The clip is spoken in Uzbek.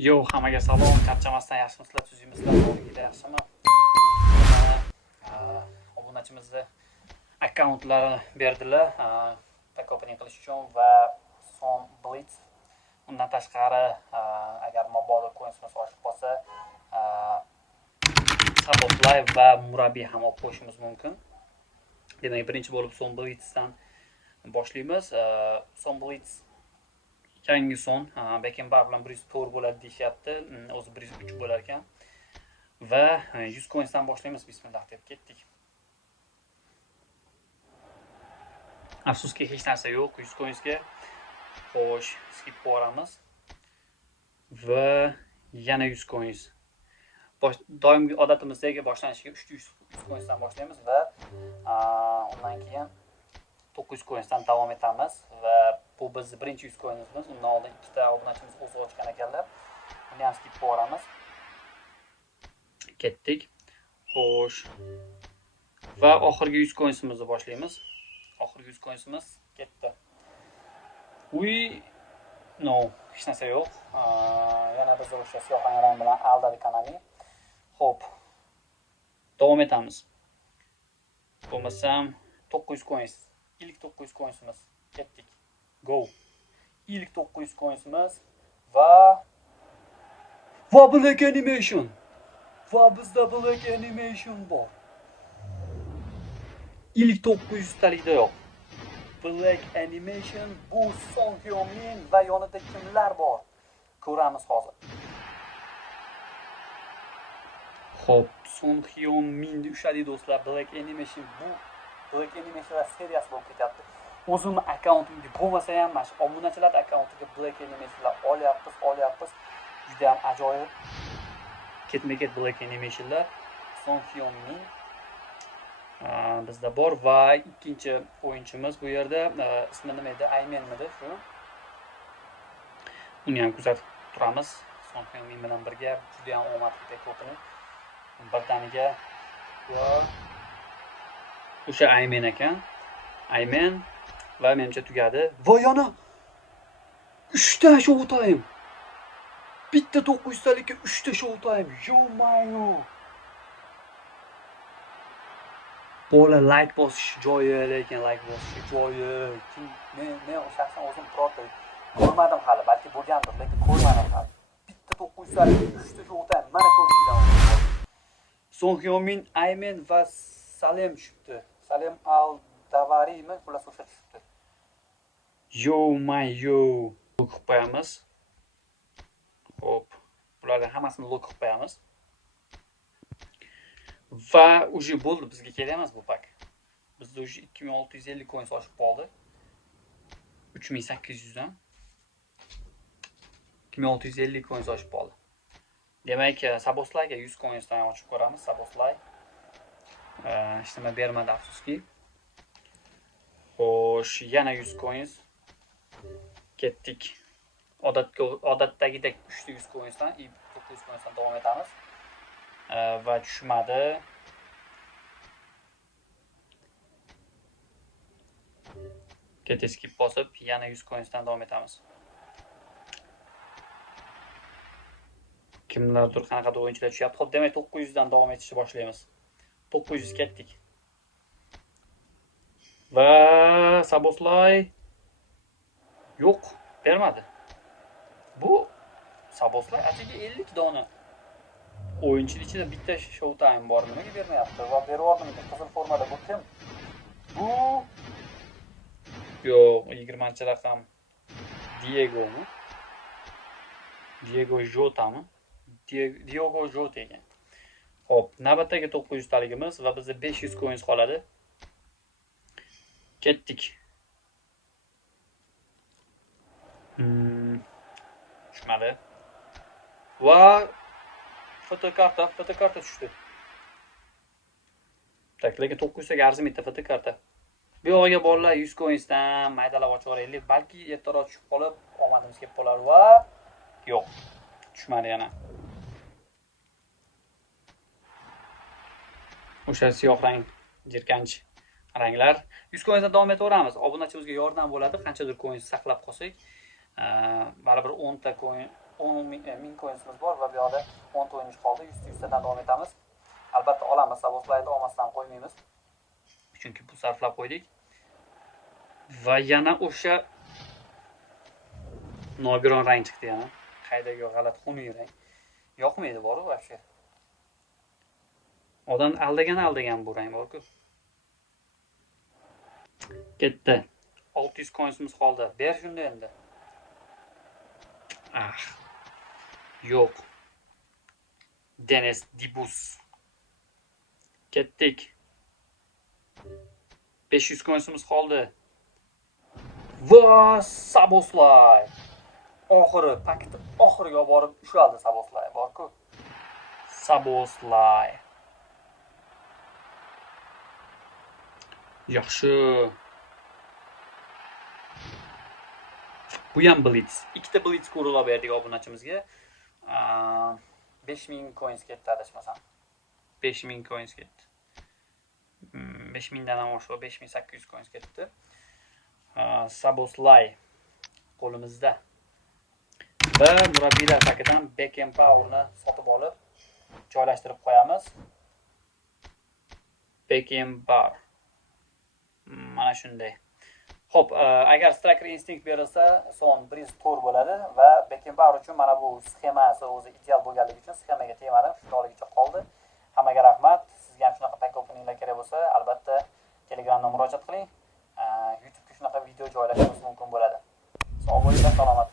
Yo, hammaga salom. Charchamasdan yaxshimisizlar, tuzingizlar, boriga yaxshimi? Obunachimizni akkauntlari berdilar, takopining qilish uchun va son blitz. Undan tashqari, agar mobodo coinsimiz oshib qolsa, support live va murabbiy ham olib qo'yishimiz mumkin. Demak, birinchi bo'lib son blitzdan boshlaymiz. Son blitz yangi son Beckenbauer bilan 104 bo'ladi deyapti. O'zi 103 bo'lar ekan. Va 100 coinsdan boshlaymiz. Bismillah deb ketdik. Afsuski hech narsa yo'q 100 coinsga. Xo'sh, skip qo'yamiz. Va yana 100 coins. Doimgi odatimizdagi boshlanishiga 300 coinsdan boshlaymiz va undan keyin 900 coinsdan davom etamiz va bu bizni birinchi 100 coinimiz. Undan oldin ikkita obunachimiz o'zi ochgan ekanlar. Uni ham skip qo'yamiz. Ketdik. Xo'sh. Va oxirgi 100 coinsimizni boshlaymiz. Oxirgi 100 coinsimiz ketdi. No, hech narsa yo'q. Yana biz o'sha siyoh rang bilan aldar economy. Xo'p. Davom etamiz. Bo'lmasam 900 coins. İlk 900 coinsimiz. Ketdik. Go. İlk 900 coinsimiz va Black Animation. Va bizda Black Animation bor. İlk 900 talikda yo'q. Black Animation bu Son Heung-min va yonida kimlar bor? Ko'ramiz hozir. Xo'p, Son Heung-minni ushladik do'stlar. Black Animation bu Black Animationlar seriyasi bo'lib ketyapti. O'zimni akkauntimga bo'lmasa ham, mana shu obunachilar akkauntiga Black Animationlar olyapmiz. Juda ham ajoyib. Ketma-ket Black Animationlar Son Heung-min bizda bor va ikkinchi o'yinchimiz bu yerda ismi nima edi? Aymenmidi shu? Uni ham kuzatib turamiz. Son Heung-min bilan birga juda ham omadli takopining birdaniga va o'sha Aymen ekan. Aymen va menimcha tugadi. Va yana 3 ta showtime. Bitta 900 talikka 3 ta showtime. Yo-mayo. Bola like bosish joyi, lekin like bosish joyi. Men shaxsan o'zim birorta ko'rmadim hali, balki bo'lgandir, lekin ko'rmadim hali. Bitta 900 talikka 3 ta showtime. Mana ko'rishinglar. Son Heung-min, Aymen va Salem tushibdi. Salem al-Davariymi? Xullas o'sha tushibdi. Yo-mayo. Look qilib qo'yamiz. Hop. Bulardan hammasini look qilib qo'yamiz. Va уже bo'ldi, bizga kerak bu pak. Bizda уже 2650 coins oshib qoldi. 3800 dan 2650 coins oshib qoldi. Demak, Saboslayga 100 coinsdan ochib ko'ramiz. Saboslay hech nima bermadi afsuski. Xo'sh, yana 100 coins. Ketdik. Odatdagidek 300 coinsdan 900 coinsdan davom etamiz. Va tushmadi. Skip bosib yana 100 coinsdan davom etamiz. Kimlardir qanaqadir o'yinchilar tushyapti. Xo'p, demak 900 dan davom etishni boshlaymiz. 900 ketdik. Va Saboslay yo'q, bermadi. Bu Saboslay atigi 50 dona o'yinchining ichida bitta showtime bor, nimaga bermayapti? Va bervordim qizil formada bu kim? Bu yo'q, 20-raqam Diego'mi? Diego Jota'mi? Diego Jota ekan. Xo'p, navbatdagi 900 taligimiz va bizda 500 coins qoladi. Ketdik. Tushmadi. Va fotokarta tushdi. Tak, lekin 900 taga arzimaydi fotokarta. Bu yog'iga bolalar 100 coinsdan maydalab ochib olaylik. Balki ertaroq tushib qolib, omadimiz kelib qolar va yo'q. Tushmadi yana. O'sha siyoh rang, jirkanch ranglar. 100 coinsdan davom etaveramiz. Obunachimizga yordam bo'ladi. Qanchadir coin saqlab qolsak, baribir 10 ta coin 10.000 coinsimiz bor va bu yoqda 10 ta o'yinchi qoldi. 100 dan davom etamiz. Albatta olamiz, saboslaydi, olmasdan qo'ymaymiz. Chunki pul sarflab qo'ydik. Va yana o'sha nogiron rang chiqdi yana. Qaydagi g'alati xunuk rang. Yoqmaydi boru вообще. Odam aldagan bu rang bor-ku. Ketdi. 600 coinsimiz qoldi. Ber shunda endi. Yo'q. Denis Dibus. Ketdik. 500 coinsimiz qoldi. Va Saboslay. Oxiri, paket oxiriga borib ushaldi Saboslay bor-ku. Saboslay. Yaxshi. Bu ham Blitz. Ikkita Blitz ko'rib berdik obunachimizga. 5000 coins ketdi adashmasam. 5000 coins ketdi. 5000 dan ham oshiq 5800 coins ketdi. Saboslay qo'limizda. Va murabbiylar pakidan Beckenbauerni sotib olib joylashtirib qo'yamiz. Beckenbauer. Mana shunday. Xo'p, agar Striker Instinct berilsa, son Breeze Tour bo'ladi va Beckenbauer uchun mana bu sxemasi o'zi ideal bo'lganligi uchun sxemaga tegmadim, shundayligicha qoldi. Hammaga rahmat. Sizga ham shunaqa pack openinglar kerak bo'lsa, albatta Telegramdan murojaat qiling. YouTubega shunaqa video joylashimiz mumkin bo'ladi. Sog' bo'linglar, salomat